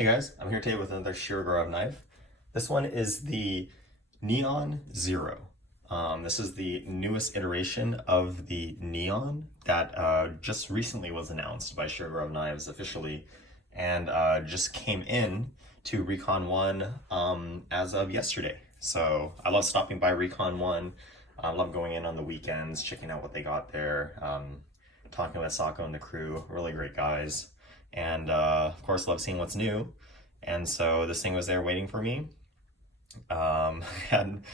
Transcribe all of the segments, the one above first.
Hey guys, I'm here today with another Shirogorov knife. This one is the NeOn Zero. This is the newest iteration of the NeOn that just recently was announced by Shirogorov Knives officially and just came in to Recon 1 as of yesterday. So I love stopping by Recon 1. I love going in on the weekends, checking out what they got there, talking with Sako and the crew, really great guys. And of course, love seeing what's new. And so this thing was there waiting for me. And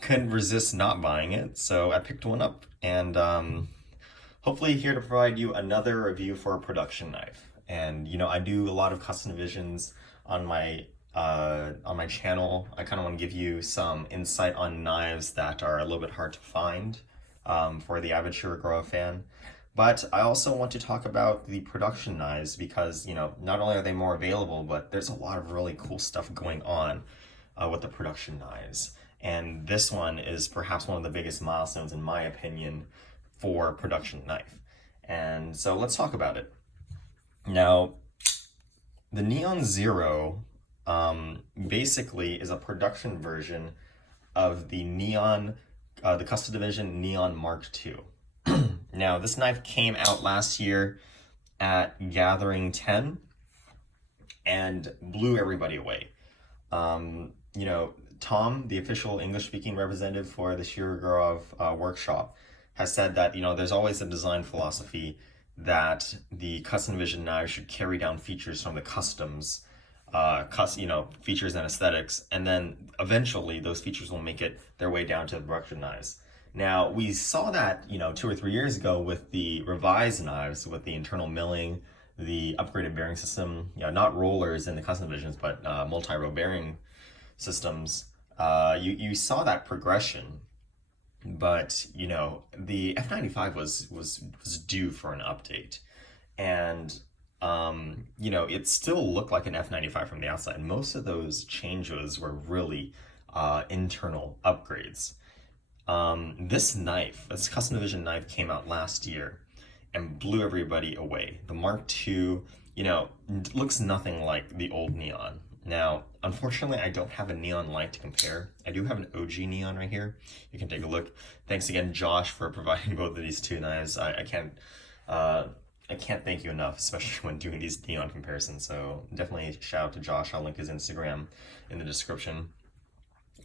couldn't resist not buying it, so I picked one up. And hopefully here to provide you another review for a production knife. And you know, I do a lot of custom divisions on my channel. I kind of want to give you some insight on knives that are a little bit hard to find for the avid Shirogorov fan. But I also want to talk about the production knives because, you know, not only are they more available, but there's a lot of really cool stuff going on with the production knives. And this one is perhaps one of the biggest milestones, in my opinion, for production knife. And so let's talk about it. Now, the NeOn Zero basically is a production version of the the Custom Division NeOn Mk2. Now, this knife came out last year at Gathering 10 and blew everybody away. You know, Tom, the official English-speaking representative for the Shirogorov workshop, has said that, you know, there's always a design philosophy that the Custom Division knives should carry down features from the customs, features and aesthetics, and then eventually those features will make it their way down to the production knives. Now, we saw that, you know, 2 or 3 years ago with the revised knives, with the internal milling, the upgraded bearing system, you know, not rollers in the custom divisions, but multi-row bearing systems. You saw that progression, but, you know, the F95 was due for an update. And, you know, it still looked like an F95 from the outside. Most of those changes were really internal upgrades. This Custom Division knife came out last year and blew everybody away. The Mk2, you know, looks nothing like the old NeOn. Now, unfortunately, I don't have a NeOn Lite to compare. I do have an OG NeOn right here. You can take a look. Thanks again, Josh, for providing both of these two knives. I can't thank you enough, especially when doing these NeOn comparisons. So definitely shout out to Josh. I'll link his Instagram in the description.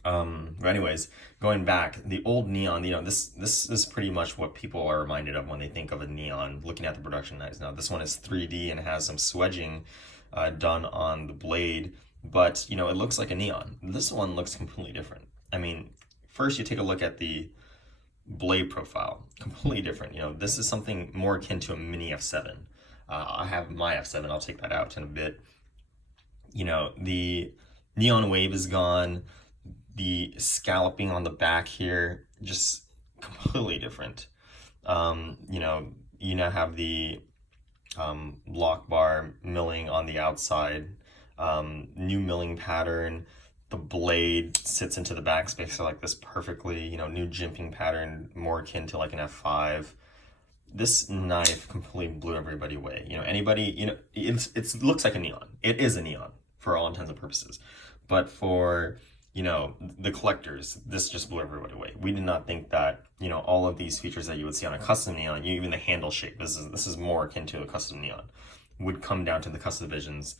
But anyways, going back, the old NeOn, you know, this is pretty much what people are reminded of when they think of a NeOn, looking at the production knives. Now, this one is 3D and has some swedging done on the blade, but, you know, it looks like a NeOn. This one looks completely different. I mean, first you take a look at the blade profile, completely different. You know, this is something more akin to a mini F7. I have my F7, I'll take that out in a bit. You know, the NeOn wave is gone. The scalloping on the back here, just completely different. You know, you now have the lock bar milling on the outside, new milling pattern. The blade sits into the backspacer like this perfectly. You know, new jimping pattern, more akin to like an F5. This knife completely blew everybody away. You know, anybody, you know, it looks like a NeOn. It is a NeOn for all intents and purposes. But for, you know, the collectors, this just blew everybody away. We did not think that, you know, all of these features that you would see on a custom NeOn, even the handle shape, this is more akin to a custom NeOn, would come down to the custom divisions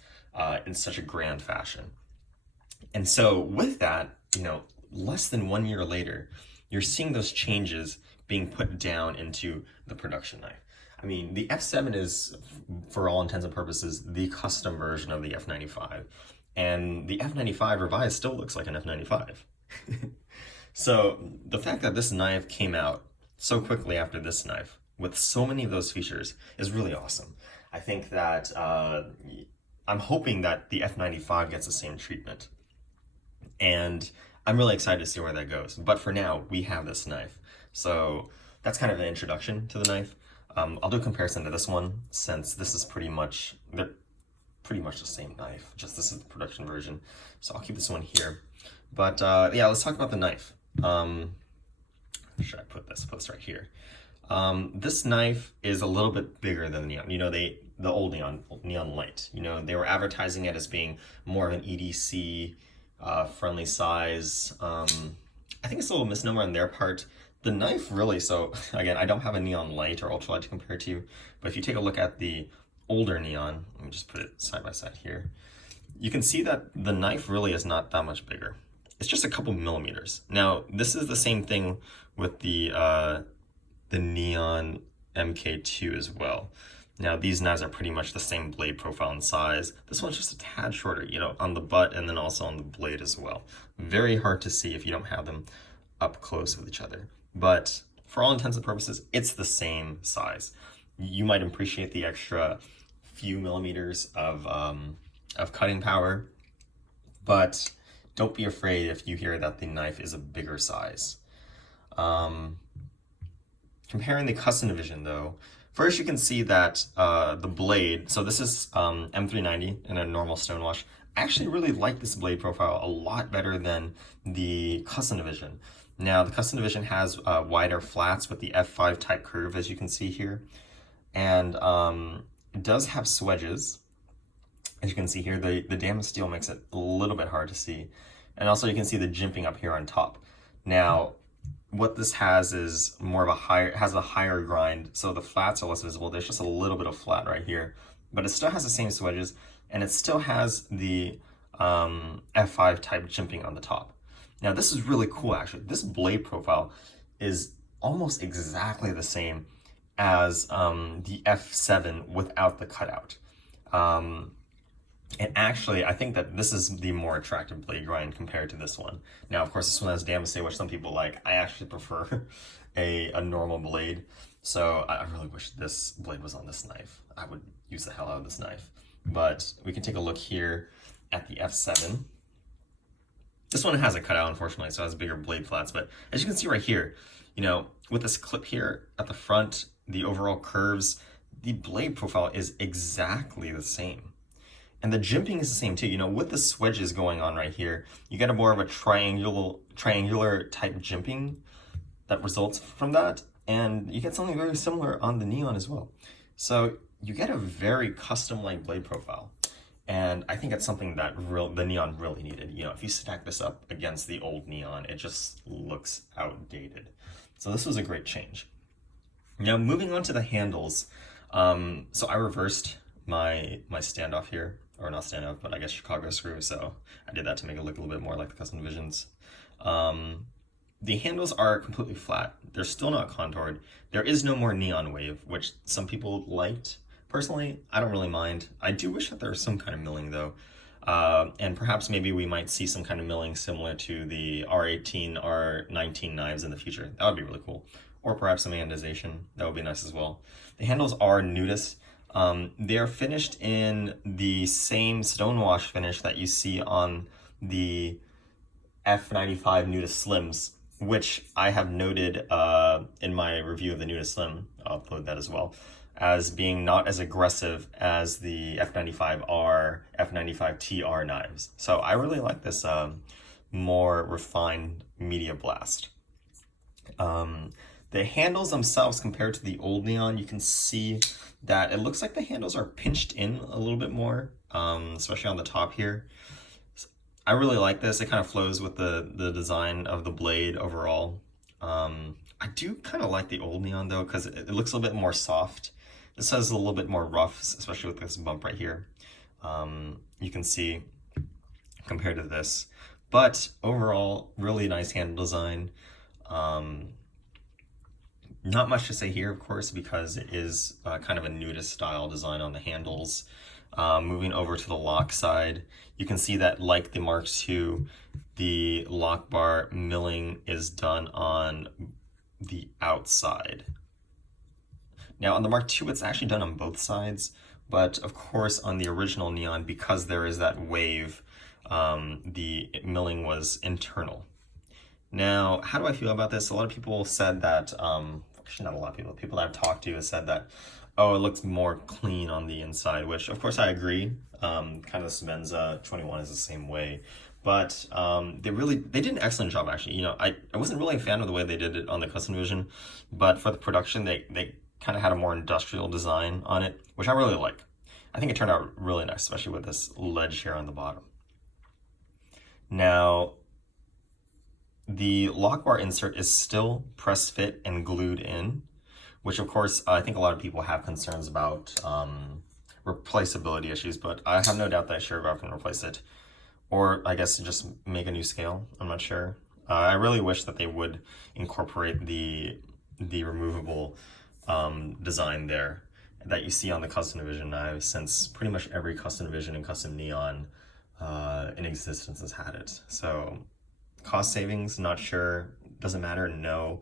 in such a grand fashion. And so with that, you know, less than 1 year later, you're seeing those changes being put down into the production knife. I mean, the F7 is, for all intents and purposes, the custom version of the F95. And the F95 revised still looks like an F95. So the fact that this knife came out so quickly after this knife with so many of those features is really awesome. I think that I'm hoping that the F95 gets the same treatment. And I'm really excited to see where that goes. But for now, we have this knife. So that's kind of an introduction to the knife. I'll do a comparison to this one, since this is pretty much the same knife, just this is the production version. So I'll keep this one here. But yeah, let's talk about the knife. Should I put this? Put this right here. This knife is a little bit bigger than the NeOn. You know, the old NeOn Lite. You know, they were advertising it as being more of an EDC friendly size. I think it's a little misnomer on their part. The knife really, so again, I don't have a NeOn Lite or ultralight to compare to, but if you take a look at the older NeOn, let me just put it side by side here, you can see that the knife really is not that much bigger. It's just a couple millimeters. Now, this is the same thing with the NeOn Mk2 as well. Now, these knives are pretty much the same blade profile and size. This one's just a tad shorter, you know, on the butt and then also on the blade as well. Very hard to see if you don't have them up close with each other. But for all intents and purposes, it's the same size. You might appreciate the extra few millimeters of cutting power, but don't be afraid if you hear that the knife is a bigger size. Comparing the Custom Division though, first you can see that the blade, so this is M390 in a normal stonewash. I actually really like this blade profile a lot better than the Custom Division. Now the Custom Division has wider flats with the F5 type curve, as you can see here, and it does have swedges. As you can see here, the damaged steel makes it a little bit hard to see. And also you can see the jimping up here on top. Now, what this has is more of a higher grind, so the flats are less visible. There's just a little bit of flat right here, but it still has the same swedges, and it still has the F5 type jimping on the top. Now, this is really cool, actually. This blade profile is almost exactly the same as the F7 without the cutout. And actually, I think that this is the more attractive blade grind compared to this one. Now, of course, this one has damascene, which some people like. I actually prefer a normal blade. So I really wish this blade was on this knife. I would use the hell out of this knife. But we can take a look here at the F7. This one has a cutout, unfortunately, so it has bigger blade flats. But as you can see right here, you know, with this clip here at the front, the overall curves, the blade profile is exactly the same. And the jimping is the same too. You know, with the swedges going on right here, you get a more of a triangular type jimping that results from that. And you get something very similar on the NeOn as well. So you get a very custom-like blade profile. And I think it's something that the NeOn really needed. You know, if you stack this up against the old NeOn, it just looks outdated. So this was a great change. Now moving on to the handles. So I reversed my standoff here. Or not standoff, but I guess Chicago screw, so I did that to make it look a little bit more like the Custom Divisions. The handles are completely flat. They're still not contoured. There is no more neon wave, which some people liked. Personally, I don't really mind. I do wish that there was some kind of milling though. And perhaps maybe we might see some kind of milling similar to the R18, R19 knives in the future. That would be really cool. Or perhaps some anodization. That would be nice as well. The handles are nudist. They are finished in the same stonewash finish that you see on the F95 Nudist Slims, which I have noted in my review of the Nudist Slim, I'll upload that as well, as being not as aggressive as the F95R, F95TR knives. So I really like this more refined Media Blast. The handles themselves compared to the old NeOn, you can see that it looks like the handles are pinched in a little bit more, especially on the top here. I really like this. It kind of flows with the design of the blade overall. I do kind of like the old NeOn though, because it looks a little bit more soft. This has a little bit more rough, especially with this bump right here. You can see compared to this. But overall, really nice handle design. Not much to say here, of course, because it is kind of a nudist style design on the handles. Moving over to the lock side, you can see that like the Mark II, the lock bar milling is done on the outside. Now on the Mark II, it's actually done on both sides, but of course on the original NeOn, because there is that wave, the milling was internal. Now, how do I feel about this? A lot of people said that, actually not a lot of people, people that I've talked to have said that, oh, it looks more clean on the inside, which of course I agree. Kind of the Semenza 21 is the same way, but they did an excellent job actually. You know, I wasn't really a fan of the way they did it on the Custom Division, but for the production, they kind of had a more industrial design on it, which I really like. I think it turned out really nice, especially with this ledge here on the bottom. Now, the lock bar insert is still press fit and glued in, which of course I think a lot of people have concerns about replaceability issues, but I have no doubt that Shirogorov can replace it, or I guess just make a new scale. I'm not sure. I really wish that they would incorporate the removable design there that you see on the Custom Division knives, since pretty much every Custom Division and Custom NeOn in existence has had it. So cost savings, not sure. Doesn't matter, no.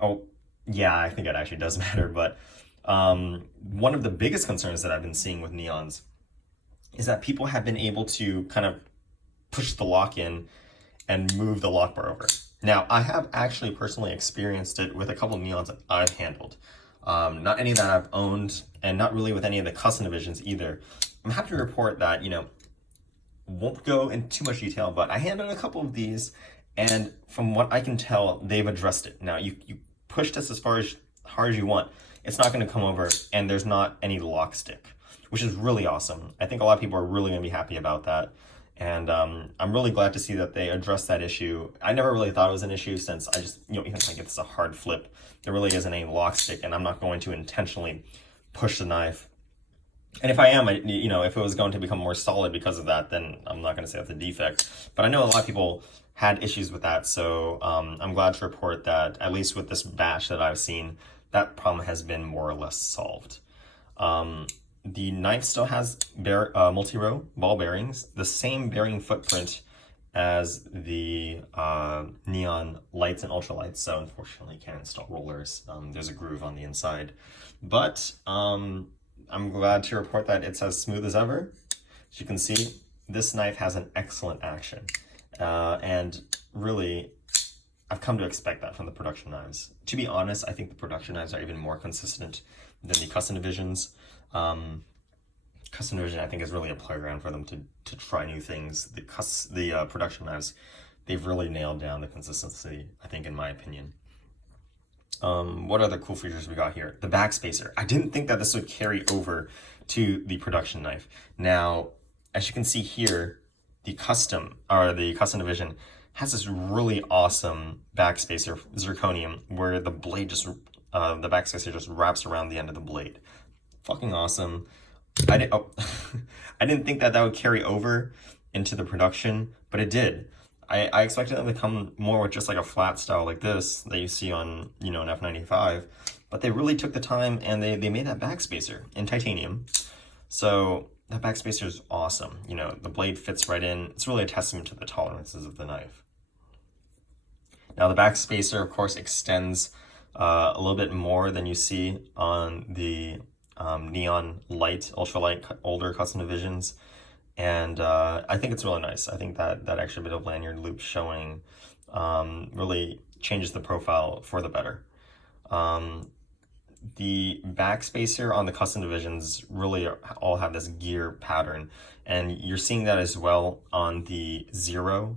Oh, yeah, I think it actually does matter, but one of the biggest concerns that I've been seeing with NeOns is that people have been able to kind of push the lock in and move the lock bar over. Now, I have actually personally experienced it with a couple of NeOns that I've handled. Not any that I've owned, and not really with any of the Custom Divisions either. I'm happy to report that, you know, won't go into too much detail, but I handled a couple of these, and from what I can tell, they've addressed it. Now, you push this as hard as you want, it's not going to come over, and there's not any lock stick, which is really awesome. I think a lot of people are really going to be happy about that. And I'm really glad to see that they addressed that issue. I never really thought it was an issue, since I just, you know, even if I get this a hard flip, there really isn't any lock stick, and I'm not going to intentionally push the knife. And if I am, you know, if it was going to become more solid because of that, then I'm not going to say that's a defect. But I know a lot of people had issues with that, so I'm glad to report that, at least with this batch that I've seen, that problem has been more or less solved. The knife still has multi-row ball bearings, the same bearing footprint as the NeOn Lites and Ultralights, so unfortunately can't install rollers. There's a groove on the inside, but I'm glad to report that it's as smooth as ever. As you can see, this knife has an excellent action, and really, I've come to expect that from the production knives. To be honest, I think the production knives are even more consistent than the Custom Divisions. Custom Division, I think, is really a playground for them to try new things. The production knives, they've really nailed down the consistency, I think, in my opinion. What other cool features we got here? The backspacer. I didn't think that this would carry over to the production knife. Now, as you can see here, the Custom Division has this really awesome backspacer, zirconium, where the blade just, the backspacer just wraps around the end of the blade. Fucking awesome. I didn't think that would carry over into the production, but it did. I expected them to come more with just like a flat style like this that you see on, you know, an F95, but they really took the time and they made that backspacer in titanium. So that backspacer is awesome. You know, the blade fits right in. It's really a testament to the tolerances of the knife. Now the backspacer, of course, extends a little bit more than you see on the NeOn Lite, ultralight, older Custom Divisions, and I think it's really nice. I think that extra bit of lanyard loop showing really changes the profile for the better. The backspacer on the Custom Divisions really all have this gear pattern, and you're seeing that as well on the Zero.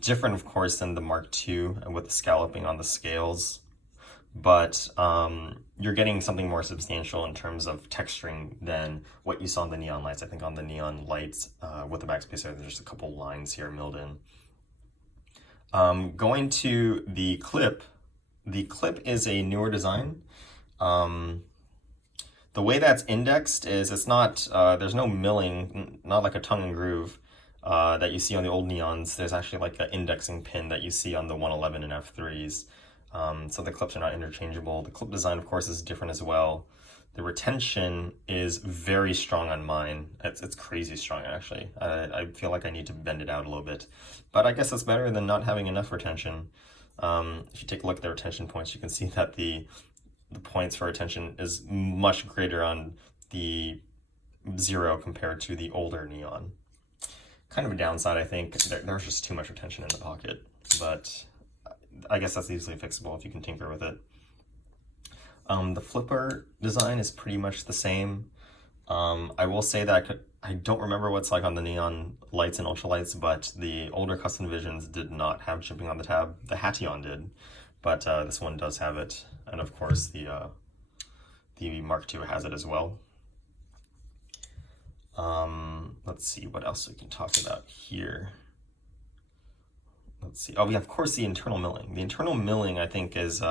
Different, of course, than the Mark II with the scalloping on the scales, but you're getting something more substantial in terms of texturing than what you saw on the NeOn Lites. I think on the NeOn Lites with the backspacer, there's just a couple lines here milled in. Going to the clip is a newer design. The way that's indexed is it's not, there's no milling, not like a tongue and groove that you see on the old NeOns. There's actually like an indexing pin that you see on the 111 and F3s. So the clips are not interchangeable. The clip design, of course, is different as well. The retention is very strong on mine. It's crazy strong, actually. I feel like I need to bend it out a little bit. But I guess that's better than not having enough retention. If you take a look at the retention points, you can see that the points for retention is much greater on the Zero compared to the older NeOn. Kind of a downside, I think. There's just too much retention in the pocket, but I guess that's easily fixable if you can tinker with it. The flipper design is pretty much the same. I will say that I don't remember what's like on the NeOn Lites and Ultralights, but the older Custom Divisions did not have jimping on the tab. The Hation did, but this one does have it, and of course the Mark II has it as well. Let's see what else we can talk about here. Let's see. Oh, yeah, of course, the internal milling. The internal milling, I think, is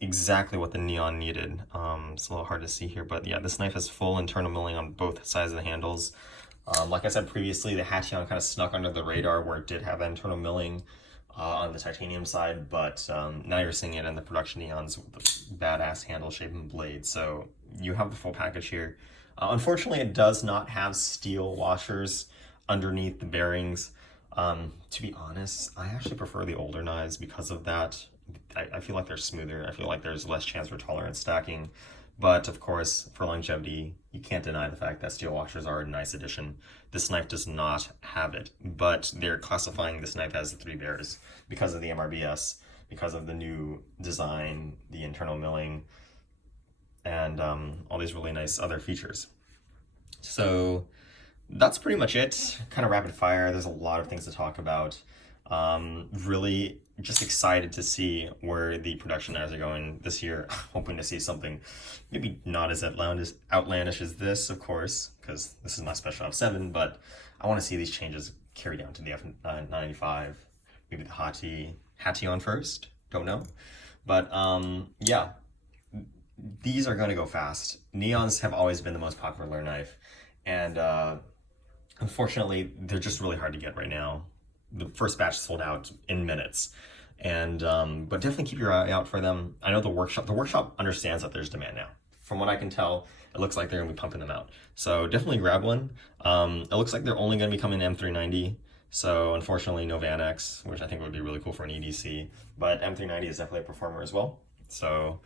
exactly what the NeOn needed. It's a little hard to see here, but yeah, this knife has full internal milling on both sides of the handles. Like I said previously, the Hattion kind of snuck under the radar where it did have internal milling on the titanium side, but now you're seeing it in the production NeOns with the badass handle shape and blade. So you have the full package here. Unfortunately, it does not have steel washers underneath the bearings. To be honest, I actually prefer the older knives because of that. I feel like they're smoother. I feel like there's less chance for tolerance stacking. But of course, for longevity, you can't deny the fact that steel washers are a nice addition. This knife does not have it, but they're classifying this knife as the 3 bears because of the MRBS, because of the new design, the internal milling, and all these really nice other features. So that's pretty much it. Kind of rapid fire. There's a lot of things to talk about. Really just excited to see where the production knives are going this year. Hoping to see something maybe not as outlandish as this, of course, because this is my special F7, but I want to see these changes carry down to the F95, maybe the Hattion first, don't know. But yeah, these are going to go fast. NeOns have always been the most popular knife, and unfortunately, they're just really hard to get right now. The first batch sold out in minutes, and but definitely keep your eye out for them. I know the workshop understands that there's demand now. From what I can tell, it looks like they're gonna be pumping them out. So definitely grab one. It looks like they're only gonna be coming in M390. So unfortunately, no Van X, which I think would be really cool for an EDC. But M390 is definitely a performer as well. So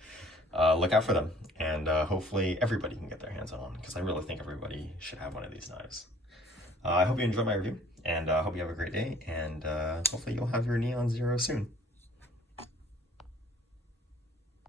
look out for them, and hopefully everybody can get their hands on one, because I really think everybody should have one of these knives. I hope you enjoyed my review, and hope you have a great day, and hopefully you'll have your NeOn Zero soon.